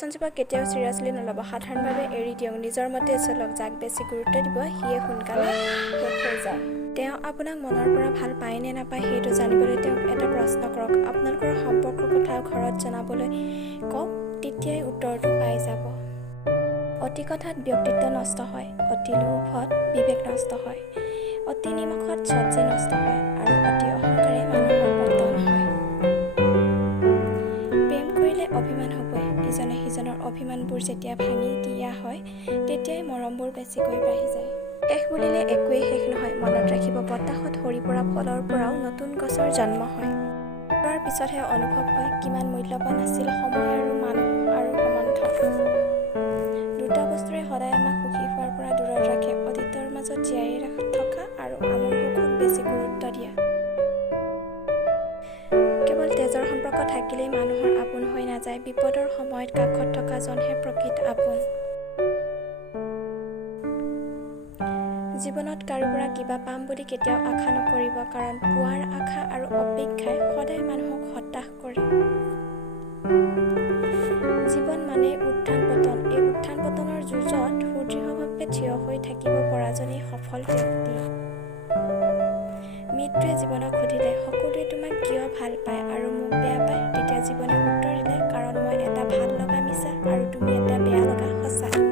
সঞ্জীৱক কেতিয়াও চিৰিয়াছলি নল'ব, সাধাৰণভাৱে এৰি দিয়ক, নিজৰ মতে চলক। যাক বেছি গুৰুত্ব দিব সিয়ে সোনকালে শেষ হৈ যায়। তেওঁ আপোনাক মনৰ পৰা ভাল পায় নে নাপায় সেইটো জানিবলৈ তেওঁক এটা প্ৰশ্ন কৰক। আপোনালোকৰ সম্পৰ্কৰ কথা ঘৰত জনাবলৈ কওক, তেতিয়াই উত্তৰটো পাই যাব। অতি কথাত ব্যক্তিত্ব নষ্ট হয়, অতি লোভত বিবেক নষ্ট হয়, অতি নিমখত চব্জি নষ্ট হয় আৰু অতি অহংকাৰে মানুহৰ পতন হয়। প্ৰেম কৰিলে অভিমান হ'বই। ইজনে সিজনৰ অভিমানবোৰ যেতিয়া ভাঙি দিয়া হয় তেতিয়াই মৰমবোৰ বেছিকৈ বাঢ়ি যায়। শেষ বুলিলে একোৱেই শেষ নহয়। মনত ৰাখিব, বতাহত সৰি পৰা ফলৰ পৰাও নতুন গছৰ জন্ম হয়। কৰাৰ পিছতহে অনুভৱ হয় কিমান মূল্যৱান আছিল সময় আৰু মানুহ আৰু সম্বন্ধ। দুটা বস্তুৰে সদায় আমাক সুখী হোৱাৰ পৰা দূৰত ৰাখে, অতীতৰ মাজত জীয়াই থকা আৰু আনৰ সুখক বেছি গুৰুত্ব দিয়া। কেৱল তেজৰ সম্পৰ্ক থাকিলেই মানুহৰ আপোন হৈ নাযায়, বিপদৰ সময়ত কাষত থকা জনহে প্ৰকৃত আপোন। জীৱনত কাৰো পৰা কিবা পাম বুলি কেতিয়াও আশা নকৰিব, কাৰণ পোৱাৰ আশা আৰু অপেক্ষাই সদায় মানুহক হতাশ কৰে। জীৱন মানে উত্থান পতন, এই উত্থান পতনৰ যুঁজত সুদৃঢ়ভাৱে থিয় হৈ থাকিব পৰাজনেই সফল ব্যক্তি। মৃত্যুৱে জীৱনক সুধিলে, সকলোৱে তোমাক কিয় ভাল পায় আৰু মোক বেয়া পায়? তেতিয়া জীৱনে উত্তৰ দিলে, কাৰণ মই এটা ভাল লগা মিছা আৰু তুমি এটা বেয়া লগা সঁচা।